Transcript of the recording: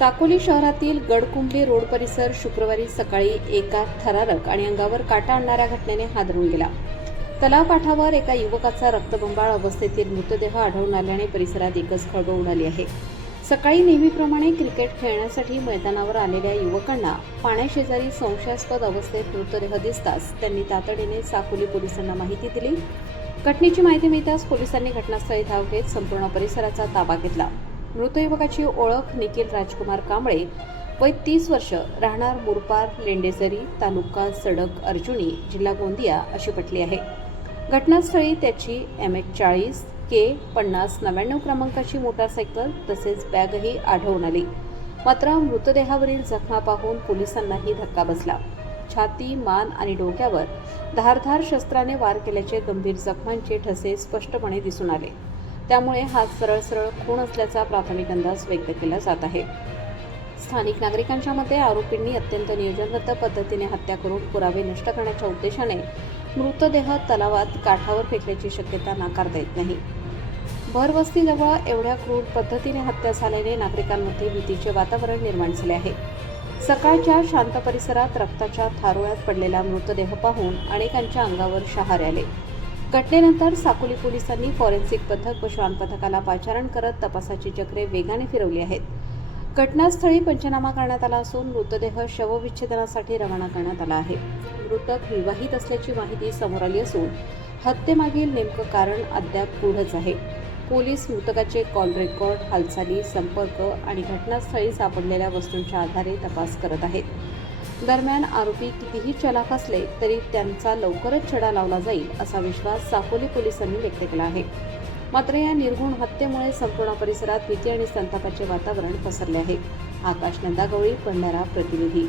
साकोली शहरातील गडकुंबली रोड परिसर शुक्रवारी सकाळी एका थरारक आणि अंगावर काटा आणणाऱ्या घटनेने हादरून गेला. तलाव काठावर एका युवकाचा रक्तबंबाळ अवस्थेतील मृतदेह आढळून आल्याने परिसरात एकच खळबळ उडाली आहे. सकाळी नेहमीप्रमाणे क्रिकेट खेळण्यासाठी मैदानावर आलेल्या युवकांना पाण्याशेजारी संशयास्पद अवस्थेत मृतदेह दिसताच त्यांनी तातडीने साकोली पोलिसांना माहिती दिली. घटनेची माहिती मिळताच पोलिसांनी घटनास्थळी धाव घेत संपूर्ण परिसराचा ताबा घेतला. मृत युवकाची ओळख निखिल राजकुमार कांबळे, वय 30 वर्ष, राहणार मुरपार लेंडेसरी, तालुका सडक अर्जुनी, जिल्हा गोंदिया अशी पटली आहे. घटनास्थळी त्याची MH40 K 5099 क्रमांकाची मोटारसायकल तसेच बॅगही आढळून आली. मात्र मृतदेहावरील जखमा पाहून पोलिसांनाही धक्का बसला. छाती, मान आणि डोक्यावर धारदार शस्त्राने वार केल्याचे गंभीर जखमांचे ठसे स्पष्टपणे दिसून आले. त्यामुळे हा सरळ खून असल्याचा प्राथमिक अंदाज व्यक्त केला जात आहे. स्थानिक नागरिकांच्या मते आरोपींनी अत्यंत नियोजनबद्ध पद्धतीने हत्या करून पुरावे नष्ट करण्याच्या उद्देशाने मृतदेह तलावात काठावर फेकल्याची शक्यता नाकारता येत नाही. भरवस्तीजवळ एवढ्या क्रूर पद्धतीने हत्या झाल्याने नागरिकांमध्ये भीतीचे वातावरण निर्माण झाले आहे. सकाळच्या शांत परिसरात रक्ताच्या थारोळ्यात पडलेला मृतदेह पाहून अनेकांच्या अंगावर शहारे आले. घटनेनंतर साकोली पोलिसांनी फॉरेन्सिक पथक व श्वान पथकाला पाचारण करत तपासाची चक्रे वेगाने फिरवली आहेत. घटनास्थळी पंचनामा करण्यात आला असून मृतदेह शवविच्छेदनासाठी रवाना करण्यात आला आहे. मृतक विवाहित असल्याची माहिती समोर आली असून हत्येमागील नेमकं कारण अद्याप गूढच आहे. पोलीस मृतकाचे कॉल रेकॉर्ड, हालचाली, संपर्क आणि घटनास्थळी सापडलेल्या वस्तूंच्या आधारे तपास करत आहेत. दरम्यान आरोपी कितीही चलाख असले तरी त्यांचा लवकरच छडा लावला जाईल असा विश्वास साकोली पोलिसांनी व्यक्त केला आहे. मात्र या निर्घृण हत्येमुळे संपूर्ण परिसरात भीती आणि संतापाचे वातावरण पसरले आहे. आकाश नंदागवळी, भंडारा प्रतिनिधी.